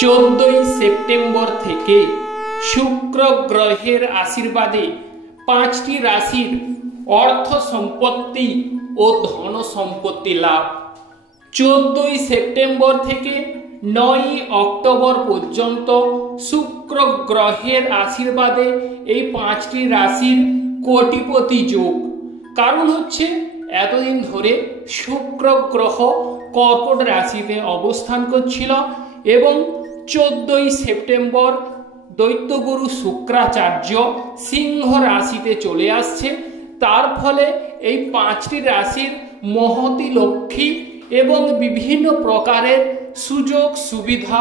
14ই September থেকে শুক্র গ্রহের আশীর্বাদে 5টি রাশির অর্থ সম্পত্তি ও ধন সম্পত্তি লাভ। 14ই সেপ্টেম্বর থেকে 9ই অক্টোবর পর্যন্ত শুক্র গ্রহের আশীর্বাদে এই 5টি রাশির কোটিপতি যোগ। কারণ হচ্ছে এতদিন ধরে শুক্র গ্রহ কর্কট রাশিতে অবস্থান করছিল এবং 14ই সেপ্টেম্বর দৈত্যগুরু শুক্রাচার্য সিংহ রাশিতে চলে আসছে। তার ফলে এই 5টি রাশির মহতী লক্ষ্মী এবং বিভিন্ন প্রকারের সুযোগ সুবিধা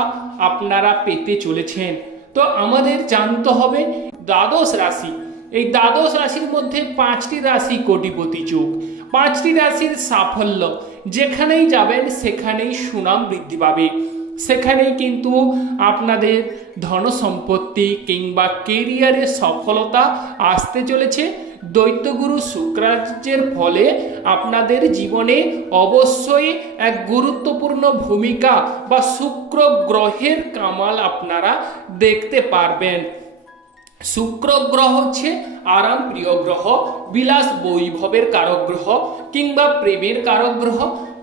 আপনারা পেতে চলেছেন। তো আমাদের জানতে হবে দ্বাদশ রাশি, এই দ্বাদশ রাশির মধ্যে 5টি রাশি কোটিপতি যোগ, 5টি রাশির সাফল্য, যেখানেই যাবেন সেখানেই সুনাম বৃদ্ধি পাবে, সেখানেই কিন্তু আপনাদের ধন সম্পত্তি কিংবা কেরিয়ারে সফলতা আসতে চলেছে। দৈত্যগুরু শুক্রাচার্যের ফলে আপনাদের জীবনে অবশ্যই এক গুরুত্বপূর্ণ ভূমিকা বা শুক্র গ্রহের কামাল আপনারা দেখতে পারবেন। শুক্র গ্রহ হচ্ছে আরাম প্রিয় গ্রহ, বিলাস বৈভবের কারক গ্রহ কিংবা প্রেমের কারক গ্রহ,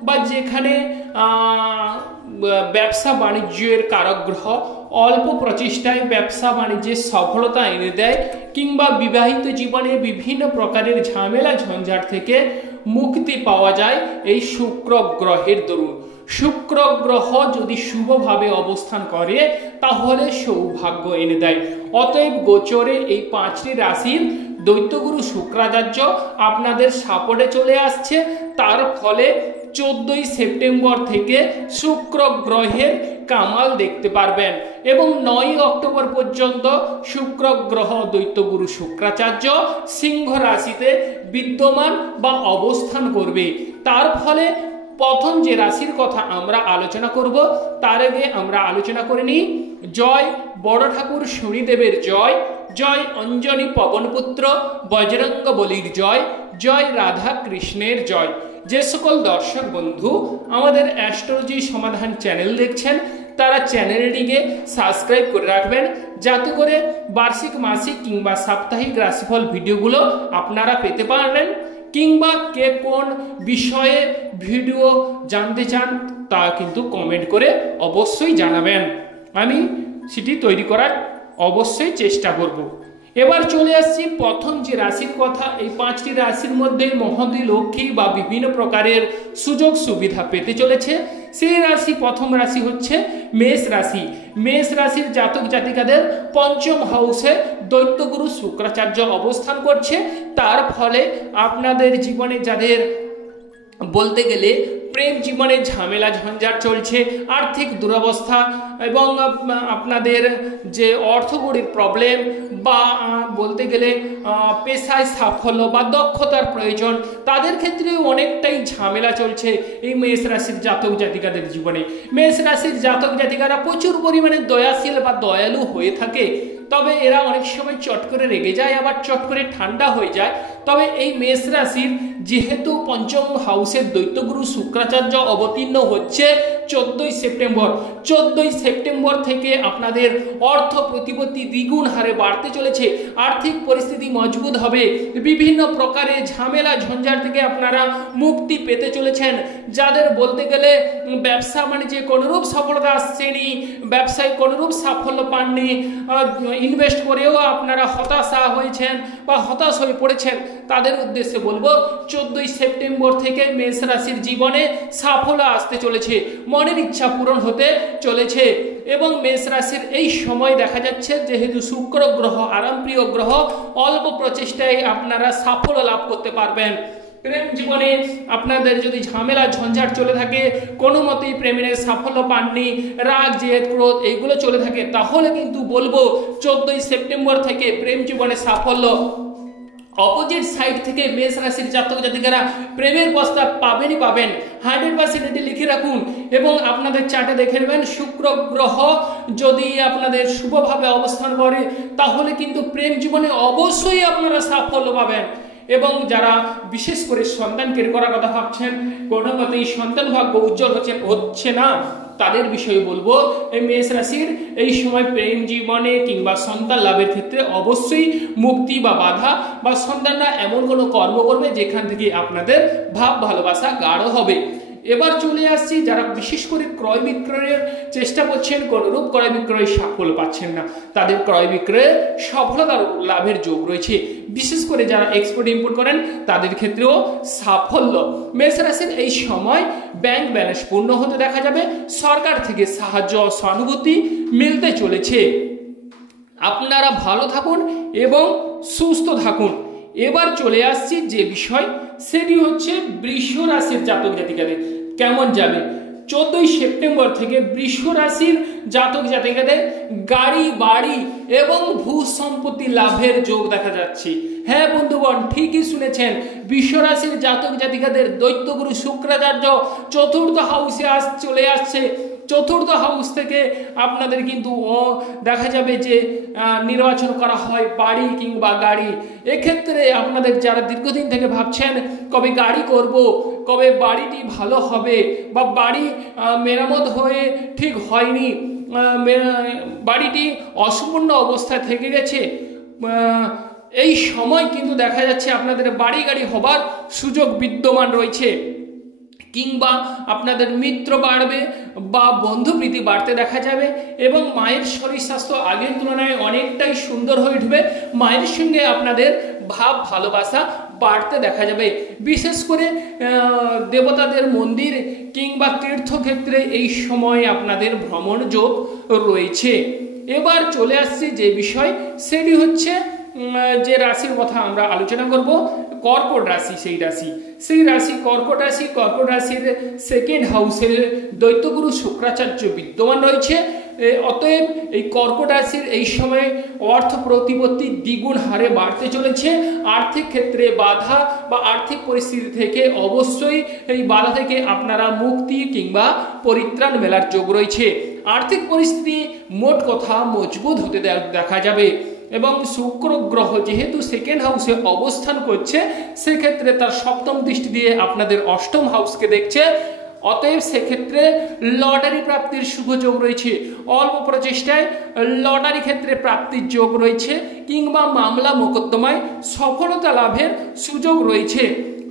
বা যেখানে ব্যবসা বাণিজ্যের কারক গ্রহ, অল্প প্রচেষ্টায় ব্যবসা বাণিজ্যের সফলতা এনে দেয় কিংবা বিবাহিত জীবনে বিভিন্ন প্রকারের ঝামেলা ঝঞ্ঝাট থেকে মুক্তি পাওয়া যায় এই শুক্র গ্রহের দরুন। শুক্র গ্রহ যদি শুভভাবে অবস্থান করে তাহলে সৌভাগ্য এনে দেয়। অতএব গোচরে এই 5টি রাশির দৈত্যগুরু শুক্রাচার্য আপনাদের সাপোর্টে চলে আসছে। তার ফলে 14ই সেপ্টেম্বর থেকে শুক্র গ্রহের কামাল দেখতে পারবেন এবং 9ই অক্টোবর পর্যন্ত শুক্র গ্রহ দৈত্যগুরু শুক্রাচার্য সিংহ রাশিতে বিদ্যমান বা অবস্থান করবে। তার ফলে প্রথম যে রাশির কথা আমরা আলোচনা করব তার আগে আমরা আলোচনা করে নিই জয় বড় ঠাকুর শনিদেবের জয়, জয় অঞ্জনী পবনপুত্র বজরঙ্গ বলির জয়, জয় রাধা কৃষ্ণের জয়। যে সকল দর্শক বন্ধু আমাদের অ্যাস্ট্রোলজি সমাধান চ্যানেল দেখছেন তারা চ্যানেলটিকে সাবস্ক্রাইব করে রাখবেন, যাতে করে বার্ষিক, মাসিক কিংবা সাপ্তাহিক রাশিফল ভিডিওগুলো আপনারা পেতে পারেন। কিংবা কে কোন বিষয়ে ভিডিও জানতে চান তা কিন্তু কমেন্ট করে অবশ্যই জানাবেন, আমি সেটি তৈরি করার অবশ্যই চেষ্টা করব। এবার চলে আসছি প্রথম যে রাশির কথা। এই 5টি রাশির মধ্যে মহতী লক্ষ্মী বা বিভিন্ন প্রকারের সুযোগ সুবিধা পেতে চলেছে সেই রাশি, প্রথম রাশি হচ্ছে মেষ রাশি। মেষ রাশির জাতক জাতিকাদের পঞ্চম হাউসে দৈত্যগুরু শুক্রাচার্য অবস্থান করছে। তার ফলে আপনাদের জীবনে যাদের বলতে গেলে প্রেম জীবনে ঝামেলা ঝঞ্ঝাট চলছে, আর্থিক দুরবস্থা এবং আপনাদের যে অর্থকড়ির প্রবলেম বা বলতে গেলে পেশায় সাফল্য বা দক্ষতার প্রয়োজন, তাদের ক্ষেত্রে অনেকটাই ঝামেলা চলছে এই মেষ রাশির জাতক জাতিকাদের জীবনে। মেষ রাশির জাতক জাতিকারা প্রচুর পরিমাণে দয়াশীল বা দয়ালু হয়ে থাকে, তবে এরা অনেক সময় চট করে রেগে যায়, আবার চট করে ঠান্ডা হয়ে যায়। তবে এই মেষ রাশির যেহেতু পঞ্চম হাউসের দৈত্যগুরু শুক্রাচার্য অবতীর্ণ হচ্ছে 14ই সেপ্টেম্বর, 14ই সেপ্টেম্বর থেকে আপনাদের অর্থ প্রতিপত্তি দ্বিগুণ হারে বাড়তে চলেছে, আর্থিক পরিস্থিতি মজবুত হবে, বিভিন্ন প্রকারের ঝামেলা ঝঞ্ঝাট থেকে আপনারা মুক্তি পেতে চলেছেন। যাদের বলতে গেলে ব্যবসা বাণিজ্যে কোনোরূপ সফলতা আসছেনি, ব্যবসায় কোনোরূপ সাফল্য পাননি, ইনভেস্ট করেও আপনারা হতাশা হয়েছেন বা হতাশ হয়ে পড়েছেন, তাদের উদ্দেশ্যে বলবো 14ই সেপ্টেম্বর থেকে মেষ রাশির জীবনে সাফল্য আসতে চলেছে, মনের ইচ্ছা পূরণ হতে চলেছে। এবং মেষ রাশির এই সময় দেখা যাচ্ছে যেহেতু শুক্র গ্রহ আরামপ্রিয় গ্রহ, অল্প প্রচেষ্টায় আপনারা সাফল্য লাভ করতে পারবেন। প্রেম জীবনে আপনাদের যদি ঝামেলা ঝঞ্ঝাট চলে থাকে, কোনো মতেই প্রেমের সাফল্য পাননি, রাগ জেদ ক্রোধ এইগুলো চলে থাকে, তাহলে কিন্তু বলবো 14ই সেপ্টেম্বর থেকে প্রেম জীবনে সাফল্য। অপোজিট সাইড থেকে মেষ রাশির জাতক জাতিকারা প্রেমের প্রস্তাব পাবেনই পাবেন, 100% এটি লিখে রাখুন এবং আপনাদের চার্টে দেখে নেবেন শুক্র গ্রহ যদি আপনাদের শুভভাবে অবস্থান করে তাহলে কিন্তু প্রেম জীবনে অবশ্যই আপনারা সাফল্য পাবেন। এবং যারা বিশেষ করে সন্তান কেড়ে করার কথা ভাবছেন, কোনো মতেই সন্তান ভাগ্য উজ্জ্বল হচ্ছে না, তাদের বিষয়ে বলবো। এই মেষ রাশির এই সময় প্রেম জীবনে কিংবা সন্তান লাভের ক্ষেত্রে অবশ্যই মুক্তি বা বাধা, বা সন্তানরা এমন কোনো কর্ম করবে যেখান থেকে আপনাদের ভাব ভালোবাসা গাঢ় হবে। এবার চলে আসছি যারা বিশেষ করে ক্রয় বিক্রয়ের চেষ্টা করছেন, কোনরূপ ক্রয় বিক্রয় সাফল্য পাচ্ছেন না, তাদের ক্রয় বিক্রয়ে সফলতা লাভের যোগ রয়েছে। বিশেষ করে যারা এক্সপোর্ট ইম্পোর্ট করেন তাদের ক্ষেত্রেও সাফল্য। মেষ রাশির এই সময় ব্যাংক ব্যালেন্স পূর্ণ হতে দেখা যাবে, সরকার থেকে সাহায্য সহানুভূতি মিলতে চলেছে। আপনারা ভালো থাকুন এবং সুস্থ থাকুন। এবার চলে আসছি যে বিষয়, সেটি হচ্ছে বৃষ রাশির জাতক জাতিকাদের কেমন যাবে। 14ই সেপ্টেম্বর থেকে বৃষ রাশির জাতক জাতিকাদের গাড়ি বাড়ি এবং ভূ সম্পত্তি লাভের যোগ দেখা যাচ্ছে। হ্যাঁ বন্ধুগণ, ঠিকই শুনেছেন, বৃষ রাশির জাতক জাতিকাদের দৈত্যগুরু শুক্রাচার্য চতুর্থ হাউসে চলে আসছে। চতুর্থ হাউস থেকে আপনাদের কিন্তু দেখা যাবে যে নির্বাচন করা হয় বাড়ি কিংবা গাড়ি। এক্ষেত্রে আপনাদের যারা দীর্ঘদিন থেকে ভাবছেন কবে গাড়ি করব, কবে বাড়িটি ভালো হবে, বা বাড়ি মেরামত হয়ে ঠিক হয়নি, বাড়িটি অসম্পূর্ণ অবস্থায় থেকে গেছে, এই সময় কিন্তু দেখা যাচ্ছে আপনাদের বাড়ি গাড়ি হবার সুযোগ বিদ্যমান রয়েছে। কিংবা আপনাদের মিত্র বাড়বে বা বন্ধুপ্রীতি বাড়তে দেখা যাবে, এবং মায়ের শরীর স্বাস্থ্য আগের তুলনায় অনেকটাই সুন্দর হয়ে উঠবে। মায়ের সঙ্গে আপনাদের ভাব ভালোবাসা বাড়তে দেখা যাবে। বিশেষ করে দেবতাদের মন্দির কিংবা তীর্থক্ষেত্রে এই সময় আপনাদের ভ্রমণ যোগ রয়েছে। এবার চলে আসছে যে বিষয়, সেটি হচ্ছে যে রাশির কথা আমরা আলোচনা করব, কর্কট রাশি। সেই রাশি কর্কট রাশি। কর্কট রাশির সেকেন্ড হাউসের দৈত্যগুরু শুক্রাচার্য বিদ্যমান রয়েছে। অতএব এই কর্কট রাশির এই সময় অর্থ প্রতিপত্তি দ্বিগুণ হারে বাড়তে চলেছে। আর্থিক ক্ষেত্রে বাধা বা আর্থিক পরিস্থিতি থেকে অবশ্যই এই বাধা থেকে আপনারা মুক্তি কিংবা পরিত্রাণ মেলার যোগ রয়েছে। আর্থিক পরিস্থিতি মোট কথা মজবুত হতে দেখা যাবে, এবং শুক্র গ্রহ যেহেতু সেকেন্ড হাউসে অবস্থান করছে, সেক্ষেত্রে তার সপ্তম দৃষ্টি দিয়ে আপনাদের অষ্টম হাউসকে দেখছে। অতএব সেক্ষেত্রে লটারি প্রাপ্তির শুভ যোগ রয়েছে। অল্প প্রচেষ্টায় লটারি ক্ষেত্রে প্রাপ্তির যোগ রয়েছে, কিংবা মামলা মোকদ্দমায় সফলতা লাভের সুযোগ রয়েছে।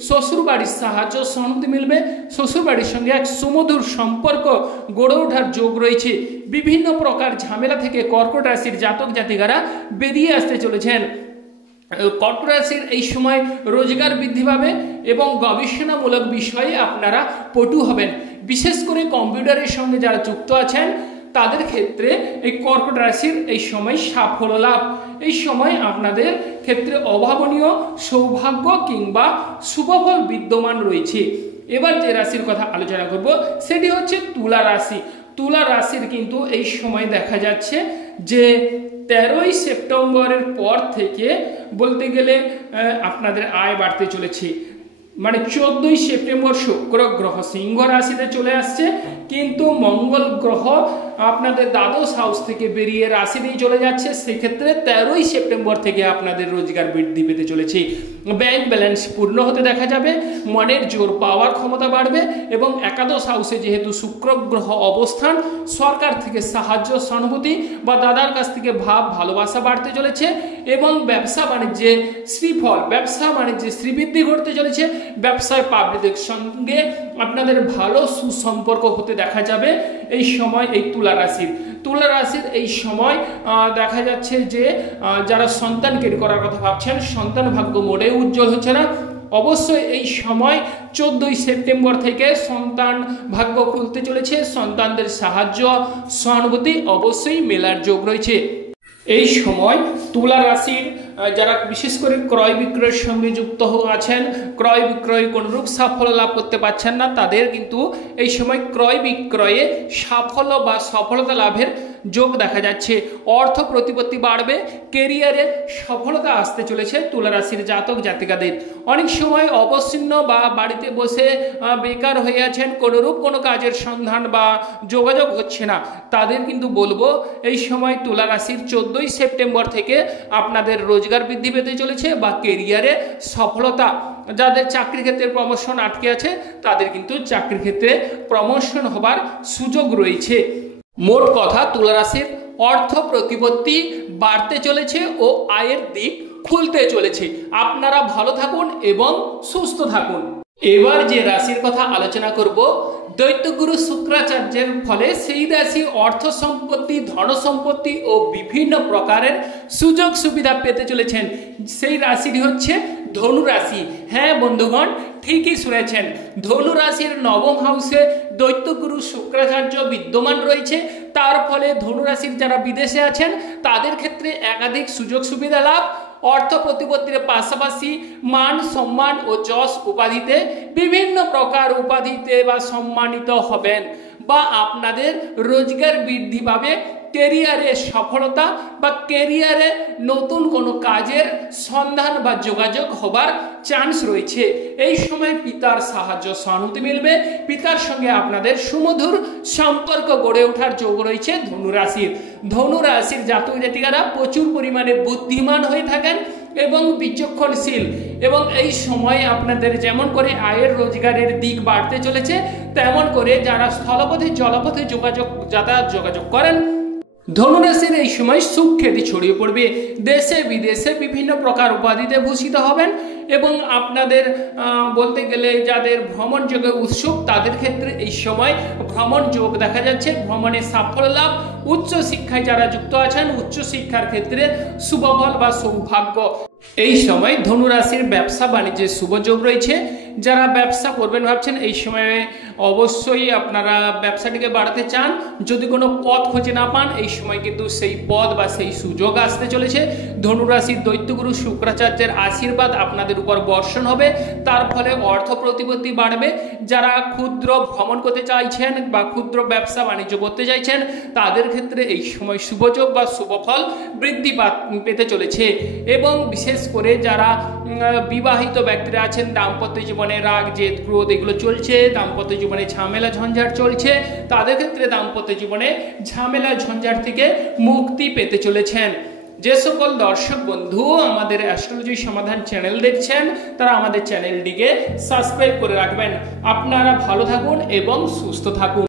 শ্বশুর বাড়ির সাহায্য সহানুভূতি মিলবে, শ্বশুর বাড়ির সঙ্গে এক সুমধুর সম্পর্ক গড়ে ওঠার যোগ রয়েছে। বিভিন্ন প্রকার ঝামেলা থেকে কর্কট রাশির জাতক জাতিকারা বেরিয়ে আসতে চলেছেন। কর্কট রাশির এই সময় রোজগার বৃদ্ধি পাবে এবং গবেষণামূলক বিষয়ে আপনারা পটু হবেন। বিশেষ করে কম্পিউটারের সঙ্গে যারা যুক্ত আছেন তাদের ক্ষেত্রে এই কর্কট রাশির এই সময় সাফল্য লাভ। এই সময় আপনাদের ক্ষেত্রে অভাবনীয় সৌভাগ্য কিংবা শুভফল বিদ্যমান রয়েছে। এবার যে রাশির কথা আলোচনা করব সেটি হচ্ছে তুলা রাশি। তুলা রাশির কিন্তু এই সময় দেখা যাচ্ছে যে 13ই সেপ্টেম্বরের পর থেকে বলতে গেলে আপনাদের আয় বাড়তে চলেছে। মানে 14ই সেপ্টেম্বর শুক্র গ্রহ সিংহ রাশিতে চলে আসছে, কিন্তু মঙ্গল গ্রহ আপনাদের দ্বাদশ হাউস থেকে বেরিয়ে রাশিতেই চলে যাচ্ছে। সেক্ষেত্রে 13ই সেপ্টেম্বর থেকে আপনাদের রোজগার বৃদ্ধি পেতে চলেছে। ব্যাংক ব্যালেন্স পূর্ণ হতে দেখা যাবে, মনের জোর পাওয়ার ক্ষমতা বাড়বে, এবং একাদশ হাউসে যেহেতু শুক্র গ্রহ অবস্থান, সরকার থেকে সাহায্য সহানুভূতি বা দাদার কাছ থেকে ভাব ভালোবাসা বাড়তে চলেছে, এবং ব্যবসা বাণিজ্যে শ্রীফল, ব্যবসা বাণিজ্যে শ্রীবৃদ্ধি ঘটতে চলেছে। ব্যবসায় পাবলিকদের সঙ্গে আপনাদের ভালো সুসম্পর্ক হতে দেখা যাবে এই সময়। এই তুলা রাশির এই সময় দেখা যাচ্ছে যে যারা সন্তান কেড়ে করার কথা ভাবছেন, সন্তান ভাগ্য মোটেও উজ্জ্বল হচ্ছে না। অবশ্যই এই সময় 14ই সেপ্টেম্বর থেকে সন্তান ভাগ্য খুলতে চলেছে। সন্তানদের সাহায্য সহানুভূতি অবশ্যই মেলার যোগ রয়েছে। এই সময় তুলা রাশির যারা বিশেষ করে ক্রয় বিক্রয়ের সঙ্গে যুক্ত আছেন, ক্রয় বিক্রয়ে কোনরূপ সাফল্য লাভ করতে পারছেন না, তাদের কিন্তু এই সময় ক্রয় বিক্রয়ে সাফল্য বা সফলতা লাভের যোগ দেখা যাচ্ছে। অর্থ প্রতিপত্তি বাড়বে, কেরিয়ারে সফলতা আসতে চলেছে তুলা রাশির জাতক জাতিকাদের। অনেক সময় অবসন্ন বা বাড়িতে বসে বেকার হয়ে আছেন, কোনরূপ কোনো কাজের সন্ধান বা যোগাযোগ হচ্ছে না, তাদের কিন্তু বলবো এই সময় তুলা রাশির 14ই সেপ্টেম্বর থেকে আপনাদের রোজগার রোজগার বৃদ্ধি পেতে চলেছে বা কেরিয়ারে সফলতা, যাদের চাকরি ক্ষেত্রে প্রমোশন আটকে আছে তাদের কিন্তু চাকরির ক্ষেত্রে প্রমোশন হবার সুযোগ রয়েছে। মোট কথা তুলা রাশির অর্থ প্রতিপত্তি বাড়তে চলেছে ও আয়ের দিক খুলতে চলেছে। আপনারা ভালো থাকুন এবং সুস্থ থাকুন। এবার যে রাশির কথা আলোচনা করব, দৈত্যগুরু শুক্রাচার্যের ফলে সেই রাশি অর্থ সম্পত্তি, ধন সম্পত্তি ও বিভিন্ন প্রকারের সুযোগ সুবিধা পেতে চলেছেন। সেই রাশিটি হচ্ছে ধনু রাশি। হ্যাঁ বন্ধুগণ, ঠিকই শুনেছেন, ধনু রাশির নবম হাউসে দৈত্যগুরু শুক্রাচার্য বিদ্যমান রয়েছে। তার ফলে ধনু রাশির যারা বিদেশে আছেন তাদের ক্ষেত্রে একাধিক সুযোগ সুবিধা লাভ, অর্থ প্রতিপত্তির পাশাপাশি মান সম্মান ও যশ উপাধিতে, বিভিন্ন প্রকার উপাধিতে বা সম্মানিত হবেন, বা আপনাদের রোজগার বৃদ্ধি পাবে, কেরিয়ারে সফলতা বা কেরিয়ারে নতুন কোনো কাজের সন্ধান বা যোগাযোগ হবার চান্স রয়েছে। এই সময় পিতার সাহায্য সহানুভূতি মিলবে, পিতার সঙ্গে আপনাদের সুমধুর সম্পর্ক গড়ে ওঠার যোগ রয়েছে ধনু রাশির। ধনু রাশির জাতক জাতিকারা প্রচুর পরিমাণে বুদ্ধিমান হয়ে থাকেন এবং বিচক্ষণশীল, এবং এই সময় আপনাদের যেমন করে আয়ের রোজগারের দিক বাড়তে চলেছে, তেমন করে যারা স্থলপথে জলপথে যাতায়াত যোগাযোগ করেন, ধনুরাশির এই সময় সুখ খ্যাতি ছড়িয়ে পড়বে। দেশে বিদেশে বিভিন্ন প্রকার উপাধিতে ভূষিত হবেন, এবং আপনাদের বলতে গেলে যাদের ভ্রমণ যোগে উৎসুক তাদের ক্ষেত্রে এই সময় ভ্রমণ যোগ দেখা যাচ্ছে। ভ্রমণে সাফল্য লাভ, উচ্চ শিক্ষায় যারা যুক্ত আছেন উচ্চ শিক্ষার ক্ষেত্রে শুভফল বা সৌভাগ্য। এই সময় ধনুরাশির ব্যবসা বাণিজ্যের শুভযোগ রয়েছে। যারা ব্যবসা করবেন ভাবছেন এই সময়ে অবশ্যই আপনারা ব্যবসাটিকে বাড়াতে চান, যদি কোনো পথ খুঁজে না পান এই সময় কিন্তু সেই পথ বা সেই সুযোগ আসতে চলেছে। ধনুরাশির দৈত্যগুরু শুক্রাচার্যের আশীর্বাদ আপনাদের উপর বর্ষণ হবে, তার ফলে অর্থ প্রতিপত্তি বাড়বে। যারা ক্ষুদ্র ভ্রমণ করতে চাইছেন বা ক্ষুদ্র ব্যবসা বাণিজ্য করতে চাইছেন তাদের ক্ষেত্রে এই সময় শুভযোগ বা শুভফল বৃদ্ধি পেতে চলেছে। এবং বিশেষ করে যারা বিবাহিত ব্যক্তিরা আছেন, দাম্পত্য জীবনে রাগ জেদ ক্রোধ এগুলো চলছে, দাম্পত্য জীবনে ঝামেলা ঝঞ্ঝাট চলছে, তাদের ক্ষেত্রে দাম্পত্য জীবনে ঝামেলা ঝঞ্ঝাট থেকে মুক্তি পেতে চলেছেন। যে সকল দর্শক বন্ধু আমাদের অ্যাস্ট্রোলজি সমাধান চ্যানেল দেখছেন তারা আমাদের চ্যানেলটিকে সাবস্ক্রাইব করে রাখবেন। আপনারা ভালো থাকুন এবং সুস্থ থাকুন।